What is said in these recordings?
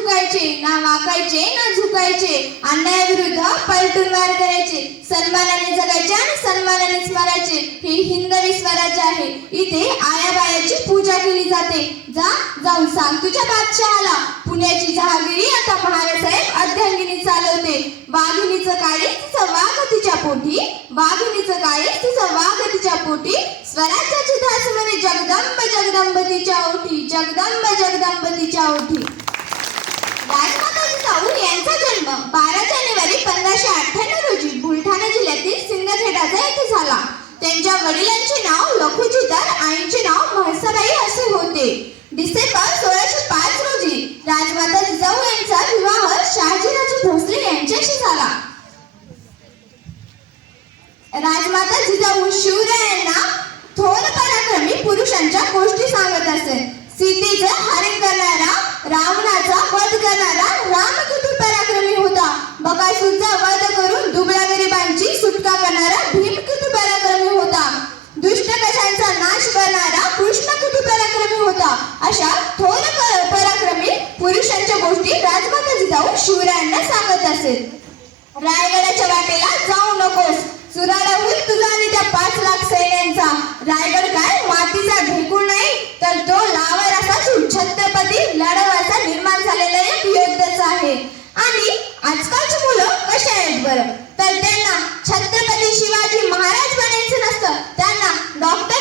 झुकायचे, ना वाकायचे ना झुकायचे, अन्यायाविरुद्ध पलटून वार करायचे, सन्मानाने जगायचे आणि सन्मानानेच मरायचे. हे हिंदवी स्वराज्य आहे. इथे आयाबायाची पूजा केली जाते. जाऊन सांग तुझ्या बादशहाला, पुण्याची जहागिरी आता महाराजसाहेब अर्धांगिनी चालवते. वाघिणीचं काळीज तिचं वाघ तिच्या पोटी, वाघिणीचं काळीज तिचं वाघ तिच्या पोटी, स्वराज्याची धास म्हणे जगदंब जगदंब तिच्या ओठी, जगदंब जगदंब तिच्या ओठी. राजमाता जिजाऊ यांचा जन्म 12 जानेवारी 1598 रोजी बुलढाणा जिल्ह्यातील सिंदखेडा येथे झाला. त्यांच्या वडिलांचे नाव लखुजीदार, आईचे नाव म्हैसाबाई असे होते. डिसेंबर 1605 रोजी राजमाता जिजाऊ यांचा विवाह शहाजीराजे भोसले यांच्याशी झाला. राजमाता जिजाऊ शिवरायांना थोर पराक्रमी पुरुषांच्या गोष्टी सांगत असे. सीतेचं हरण करणारा, रावणाचा वध करणारा राम किती पराक्रमी होता. बकासूरचा वध करून दुबळ्या गरिबांची सुटका करणारा भीम किती पराक्रमी होता. दुष्ट कशांचा नाश करणारा कृष्ण किती पराक्रमी होता. अशा थोर पराक्रमी पुरुषांच्या गोष्टी राजमाता जिजाऊ शिवरायांना सांगत असेल. रायगडाच्या वाटेला जाऊ नकोस, सुराडा होईल तुझा आणि त्या 5 लाख सैन्यांचा. रायगड काय मातीचा ढेकूळ नाही, तर तो लावर असा छत्रपती लढवाचा निर्माण झालेला एक योद्धाच आहे. आणि आजकालची मुलं कशी आहेत बरं, तर त्यांना छत्रपती शिवाजी महाराज बनायचं नसतं, त्यांना डॉक्टर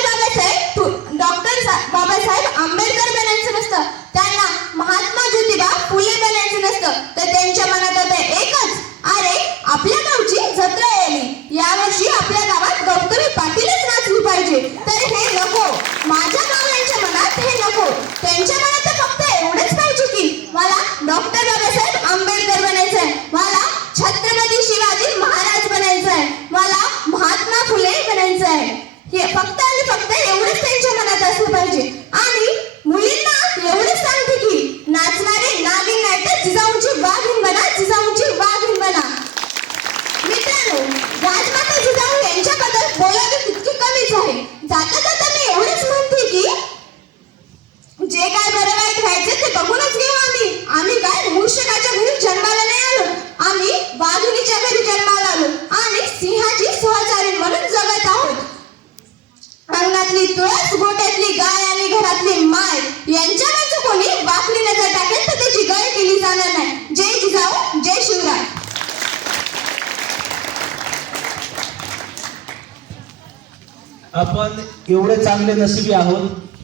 बाबासाहेब आंबेडकर बनायचं नसतं, त्यांना महात्मा ज्योतिबा फुले बनायचं नसतं, तर त्यांच्या मनात होतं एकच, अरे आपल्या गावची जत्रा आली, यावर्षी आपल्या गावात गौतमी पाटीलच नाचली पाहिजे. तर हे नको, माझ्या गावच्या मनात हे नको. त्यांच्या मनात फक्त एवढंच पाहिजे की मला डॉक्टर बाबासाहेब आंबेडकर बनायचं आहे, मला छत्रपती शिवाजी महाराज बनायचं आहे, मला महात्मा फुले बनायचं आहे. हे फक्त आणि फक्त एवढंच त्यांच्या मनात असलं पाहिजे. आणि मुलींना एवढंच सांगते की नाचणारे नागिन नाही तर जिजाऊंची वाघीण बना, जिजाऊंची वाघीण बना. मित्रांनो, राजमाता जिजाऊ यांच्याबद्दल बोलावे तितके कमीच आहे. जाता जाता मी एवढंच म्हणते की जे काय बरं वाईट व्हायचं ते बघूनच घेऊ. आम्ही काय मूषकाच्या घरी जन्माला नाही आलो, आम्ही वाघिणीच्या घरी जन्माला आलो आणि सिंहाची सहचारी म्हणून जगत आहोत. अंगणातली तुळस, गोट्यातली गाय आणि घरातली माय यांच्यावरच कोणी वाकडी नजर टाकेल तर त्याची गय केली जाणार नाही. जय जिजाऊ, जय शिवराय. आपण एवढे चांगले नशिबी आहोत